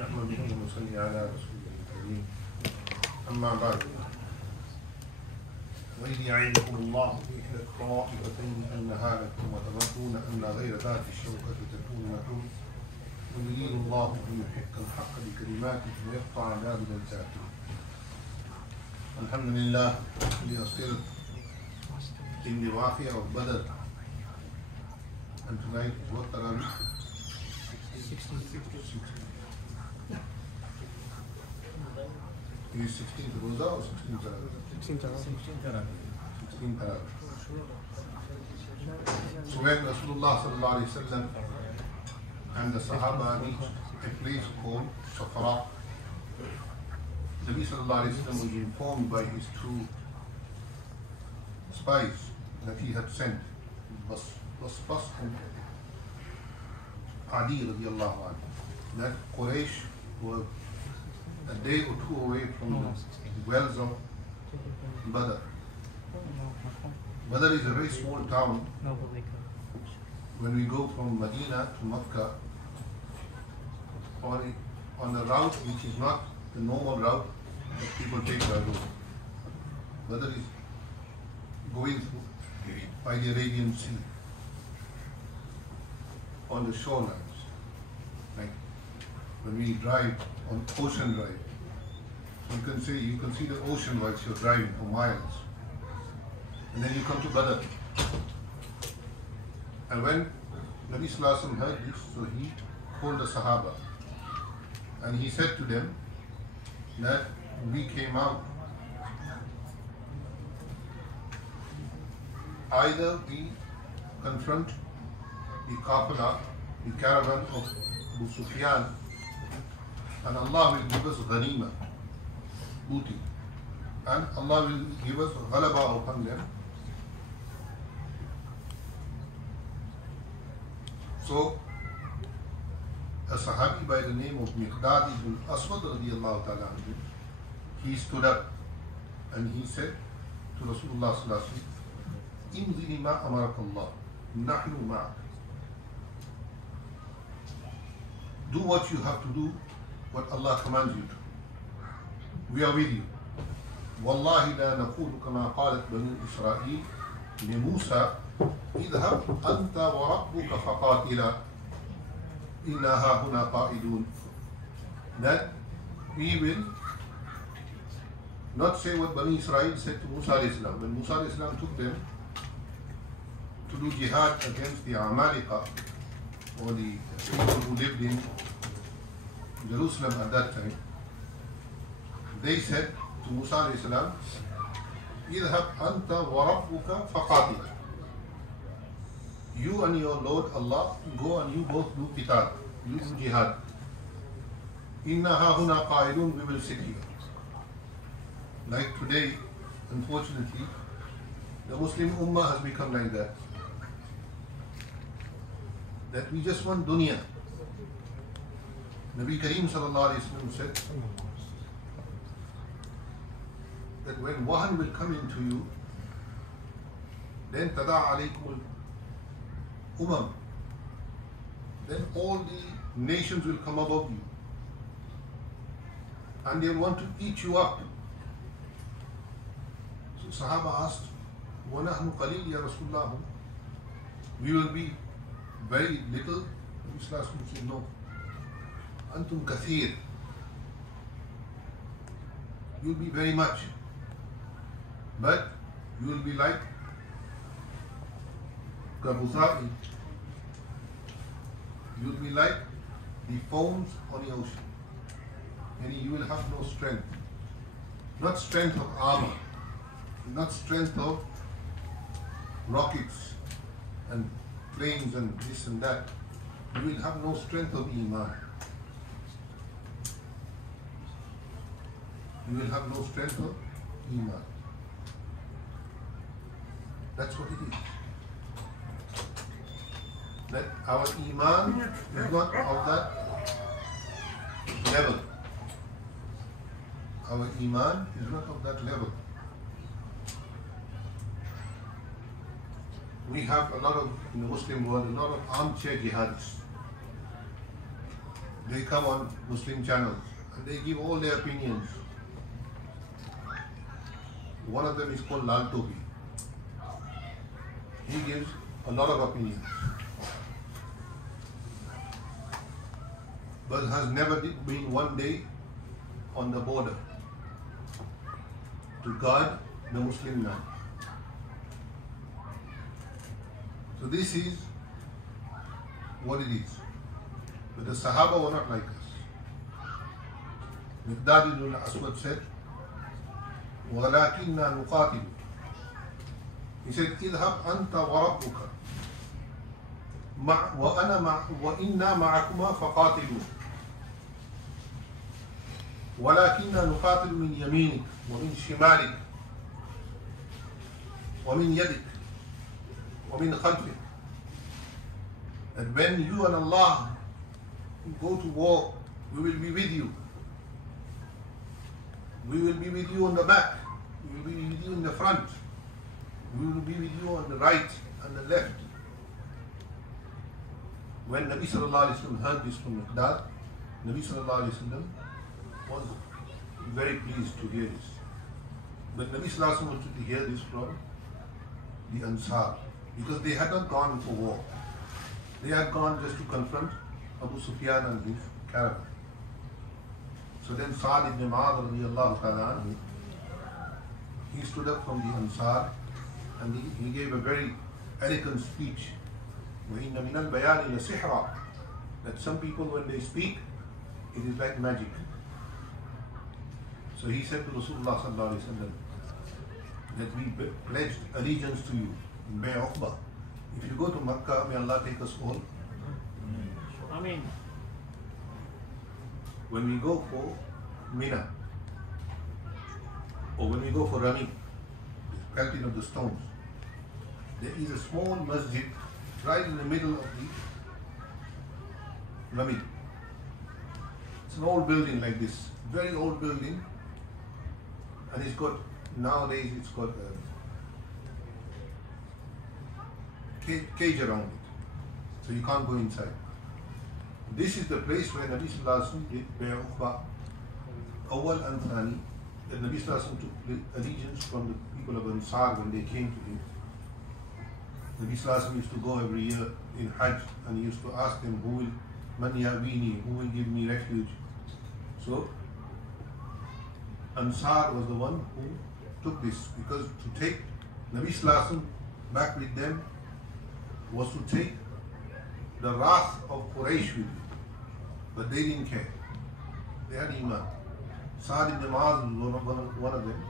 نحمده ونصلي على رسوله الكريم أما بعد وإذ يعظكم الله بإحدى الطائفتين أنها لكم وتظنون أن غير ذات الشوكة تكون لكم ويريد الله أن يحق الحق بكلماته ويقطع دابر الكافرين. Alhamdulillah, we are still in the waqia of Badr, and tonight is what Tarawih? 16. Is 16th Roza or 16th Tarawih? 16th Tarawih. So when Rasulullah sallallahu alayhi wa sallam and the Sahaba reached a place called Safra, Nabi sallallahu alayhi wa sallam was informed by his two spies that he had sent, Bas and Adi radiallahu anhu, that Quraysh were a day or two away from the wells of Badr. Badr is a very small town. When we go from Medina to Makkah, or on a route which is not the normal route that people take by road, Badr is going through by the Arabian Sea on the shorelines. Like when we drive on Ocean Drive, you can see the ocean whilst you're driving for miles. And then you come to Badr. And when Nabi Sallallahu Alaihi Wasallam heard this, so he called the Sahaba and he said to them that we came out, either we confront the Qafila, the caravan of Abu Sufyan, and Allah will give us ghanima, booty, and Allah will give us ghalaba upon them. So a Sahabi by the name of Miqdad ibn Aswad radiallahu ta'ala anhu, he stood up and he said to Rasulullah sallallahu alaihi wasallam, Imdini ma amarakallah, nahnu ma'ak. Do what you have to do, what Allah commands you to. We are with you. Wallahi la naqulu kama qalat banu Israel li Musa, idhab anta wa rabbuka faqatila inna hahuna qa'idun. That we will not say what Bani Israel said to Musa alayhi salam. When Musa alayhi salam took them to do jihad against the Amalika, or the people who lived in Jerusalem at that time, they said to Musa alayhi salam, idhab anta wa rabbuka faqatila. You and your Lord Allah go and you both do qital, you do jihad. Inna hahuna qa'idun, we will sit here. Like today, unfortunately, the Muslim Ummah has become like that. That we just want dunya. Nabi Kareem sallallahu alayhi wa sallam said that when wahan will come into you, then tada alaykum al-umam, then all the nations will come above you and they'll want to eat you up. So Sahaba asked, wa nahnu qaleel ya Rasulullah, we will be very little. Nabi Sallallahu Alaihi Wasallam said, no, antum kathir, you'll be very much, but you will be like Kabuzai, you'll be like the foams on the ocean, and you will have no strength, not strength of armor, not strength of rockets and planes and this and that. You will have no strength of Iman. You will have no strength of Iman. That's what it is. That our Iman is not of that level. Our Iman is not of that level. We have a lot of, in the Muslim world, a lot of armchair jihadists. they come on Muslim channels and they give all their opinions. One of them is called Lal Topi. He gives a lot of opinions, but has never been one day on the border to guard the Muslim man. So this is what it is. But the Sahaba were not like us. Miqdad ibn al-Aswad said, وَلَكِنَّا نُقَاتِلُ. He said, اذهب أنت وربك وإنا معكما فقاتلوا ولكننا نقاتل من يمينك ومن شمالك ومن يدك ومن خلفك. And when you and Allah go to war, we will be with you. We will be with you on the back. We will be with you in the front. We will be with you on the right and the left. When Nabi sallallahu alayhi wa sallam heard this from Miqdad, Nabi sallallahu alayhi wa sallam was very pleased to hear this. But Nabi sallallahu alayhi wa sallam wanted to hear this from the Ansar, because they had not gone for war. They had gone just to confront Abu Sufyan and his caravan. So then Sa'd ibn Mu'adh radiyallahu ta'ala anhu, he stood up from the Ansar and he gave a very eloquent speech. وَإِنَّ مِنَ الْبَيَانِ لَسِحْرًا. That some people when they speak, it is like magic. So he said to Rasulullah sallallahu alayhi wa sallam that we pledged allegiance to you in Bay Uqba. If you go to Makkah, may Allah take us all. Ameen. When we go for Mina, or when we go for Rami, the pelting of the stones, there is a small masjid right in the middle of the Rami. It's an old building like this, very old building, and it's got, nowadays it's got a cage around it, so you can't go inside. This is the place where Nabi sallallahu alaihi wasallam did Bay Uqba Awal and Thani. That Nabi sallallahu alaihi wasallam took allegiance from the people of Ansar when they came to him. Nabi sallallahu alaihi wasallam used to go every year in Hajj and he used to ask them, who will man ya'wini, who will give me refuge? So Ansar was the one who took this, because to take Nabi sallallahu alaihi wasallam back with them was to take the wrath of Quraysh with you. But they didn't care. They had Imam. Sa'd ibn Mu'adh was one of them.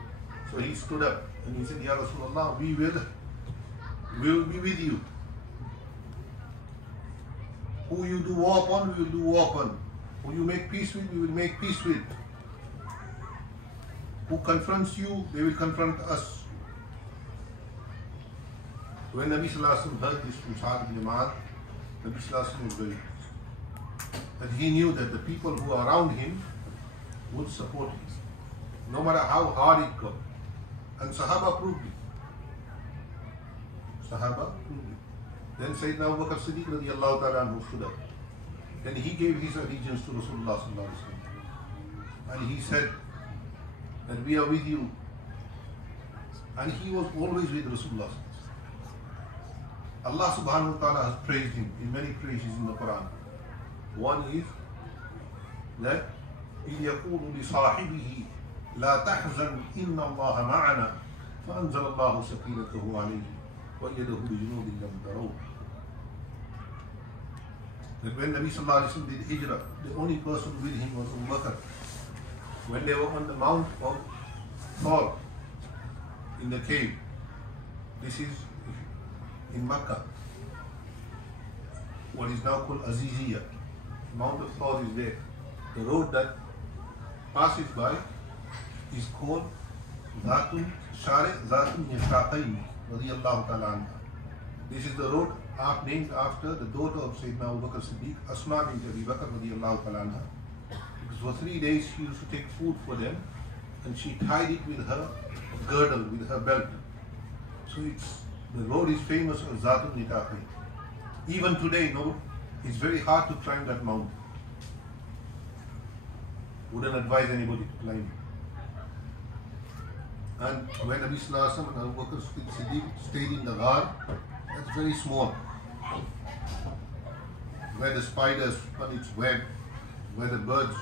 So he stood up and he said, Ya Rasulullah, we will be with you. Who you do war upon, we will do war upon. Who you make peace with, we will make peace with. Who confronts you, they will confront us. When Nabi sallallahu alaihi wasallam heard this from Sa'd ibn Mu'adh, Nabi sallallahu alaihi wasallam was very pleased. That he knew that the people who are around him would support him, no matter how hard it got. And Sahaba proved it. Sahaba proved it. Then Sayyidina Abu Bakr Siddiq radiyallahu ta'ala anhu stood up. Then he gave his allegiance to Rasulullah sallallahu alaihi wasallam. And he said that we are with you. And he was always with Rasulullah. Allah subhanahu wa ta'ala has praised him in many praises in the Quran. One is that إِذْ يَقُولُ لِصَاحِبِهِ لَا تَحْزَنْ إِنَّ اللَّهَ مَعَنَا فَأَنزَلَ اللَّهُ سَكِينَتَهُ عَلَيْهِ وَأَيَّدَهُ بِجُنُودٍ لَمْ تَرَوْهَا. That when Nabi sallallahu alaihi wasallam did hijrah, the only person with him was Abu Bakr. When they were on the Mount of Thor in the cave, this is in Makkah, what is now called Aziziyah. Mount of Thor is there. The road that passes by is called Zatun Shari Zatun Yashaqayn radiyallahu ta'ala anha. This is the road named after the daughter of Sayyidina Abu Bakr Siddiq, Asma bint Abi Bakr radiyallahu ta'ala anha. Because for 3 days she used to take food for them and she tied it with her girdle, with her belt. So the road is famous as Zatun Nitaqi. Even today, no, it's very hard to climb that mountain. wouldn't advise anybody to climb it. And when Nabi Sallallahu Alaihi Wasallam and Abu Bakr Siddiq stayed in the ghar, that's very small, where the spiders spun its web, where the birds,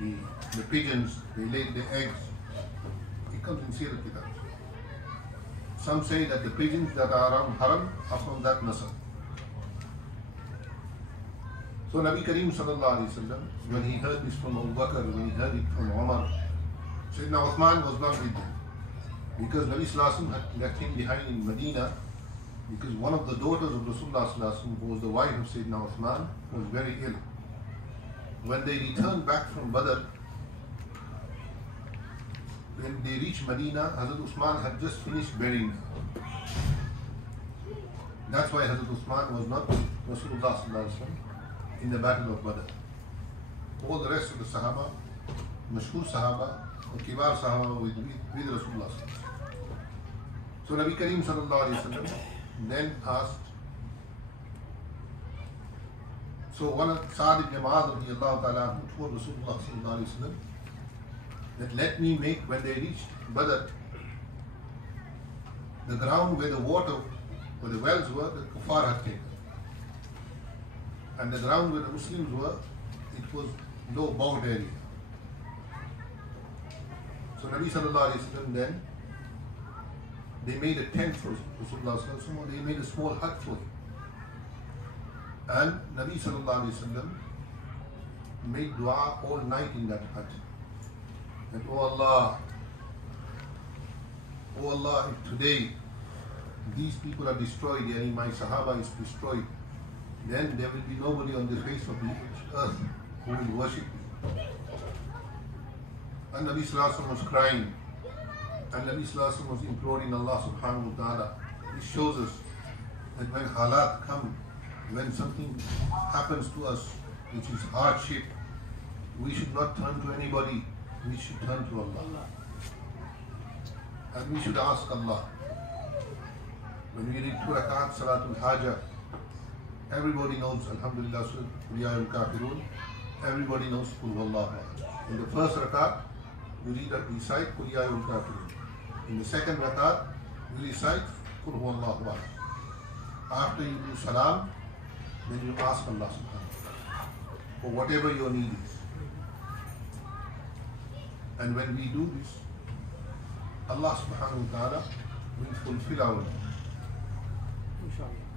the pigeons, they laid their eggs. It comes in Sirah Kitab. Some say that the pigeons that are around Haram are from that nasab. So Nabi Kareem Sallallahu Alaihi Wasallam, when he heard this from Abu Bakr, when he heard it from Umar, Sayyidina Uthman was not with them. Because Nabi Sallallahu Alaihi Wasallam had left him behind in Medina, because one of the daughters of Rasulullah Sallallahu Alaihi Wasallam, who was the wife of Sayyidina Uthman, was very ill. When they returned back from Badr, when they reached Medina, Hazrat Uthman had just finished burying her. That's why Hazrat Uthman was not with Rasulullah Sallallahu Alaihi Wasallam in the battle of Badr. All the rest of the Sahaba, Mashhur Sahaba, or Kibar Sahaba with Rasulullah Sallallahu Alaihi Wasallam. So Nabi Kareem Sallallahu Alaihi Wasallam then asked, so one of Sa'd ibn Mu'adh radiallahu ta'ala told Rasulullah Sallallahu Alaihi Wasallam that let me make, when they reached Badr, the ground where the water, where the wells were, the kuffar had taken. And the ground where the Muslims were, it was low bowed area. So Nabi Sallallahu Alaihi Wasallam then, they made a tent for Rasulullah Sallallahu Alaihi Wasallam, they made a small hut for him. And Nabi Sallallahu Alaihi Wasallam made dua all night in that hut. And oh Allah, if today these people are destroyed, yani my Sahaba is destroyed, then there will be nobody on the face of the earth who will worship me. And Nabi Sallallahu Alaihi Wasallam was crying, and Nabi Sallallahu Alaihi Wasallam was imploring Allah Subhanahu wa Ta'ala. It shows us that when halat come, when something happens to us which is hardship, we should not turn to anybody, we should turn to Allah. And we should ask Allah. When we read 2 rakat Salatul Haja, everybody knows Alhamdulillah, Qul Ya Ayyuhal Kafirun, everybody knows Qul Huwallahu Ahad. In the first rakat, we recite Qul Ya Ayyuhal Kafirun. In the second rakat, we recite Qul Huwallahu Ahad. After you do salam, then you ask Allah subhanahu wa ta'ala for whatever your need is. And when we do this, Allah subhanahu wa ta'ala will fulfill our need.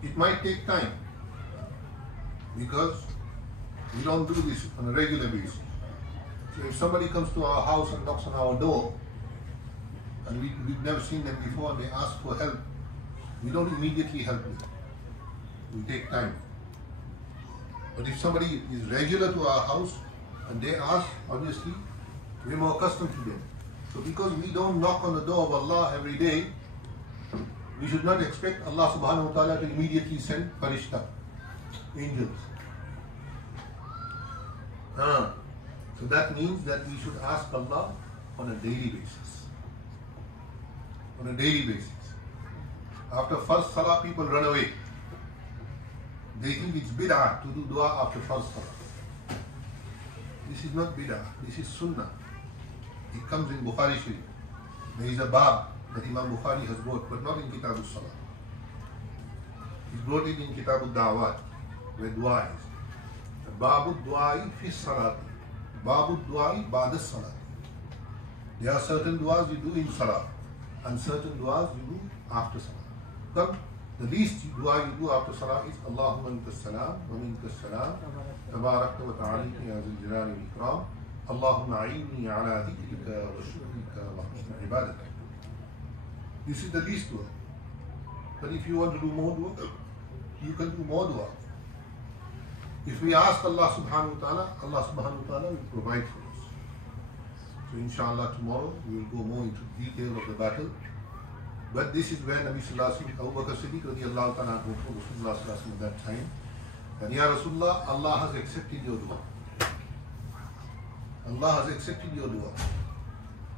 It might take time because we don't do this on a regular basis. So if somebody comes to our house and knocks on our door and we've never seen them before and they ask for help, we don't immediately help them. We take time. But if somebody is regular to our house and they ask, obviously, we're more accustomed to them. So because we don't knock on the door of Allah every day, we should not expect Allah subhanahu wa ta'ala to immediately send farishta, angels. So that means that we should ask Allah on a daily basis. On a daily basis. After first salah, people run away. They think it's bid'ah to do dua after first salah. This is not bid'ah, this is sunnah. It comes in Bukhari Sharif. There is a bab that Imam Bukhari has brought, but not in Kitab al-Salah. He's brought it in Kitab al-Da'wat, where dua is. Babu du'ai fi salati. Babu du'ai ba'da salati. There are certain du'as you do in salah, and certain du'as you do after salah. The least dua you do after salah is Allahumma anta salam wa minka salam tabarakta wa ta'alika ya zil jalali wal ikram Allahumma a'inni ala dhikrika wa shukrika wa husni ibadatik. This is the least dua. But if you want to do more dua, you can do more dua. If we ask Allah subhanahu wa ta'ala, Allah subhanahu wa ta'ala will provide for us. So inshallah tomorrow we will go more into detail of the battle. But this is where Nabi Sallallahu Alaihi Wasallam, Abu Bakr Siddiq radiallahu ta'ala told Rasulullah Sallallahu Alaihi Wasallam at that time, that Ya Rasulullah, Allah has accepted your dua. Allah has accepted your dua.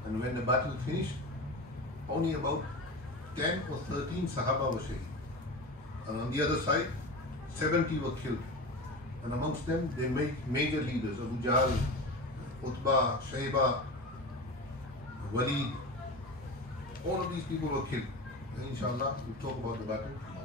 And when the battle finished, only about 10 or 13 Sahaba were shaheed. And on the other side, 70 were killed. And amongst them, they made major leaders, Abu Jahl, Utbah, Shayba, Walid. All of these people were killed. And inshallah, we'll talk about the battle tomorrow.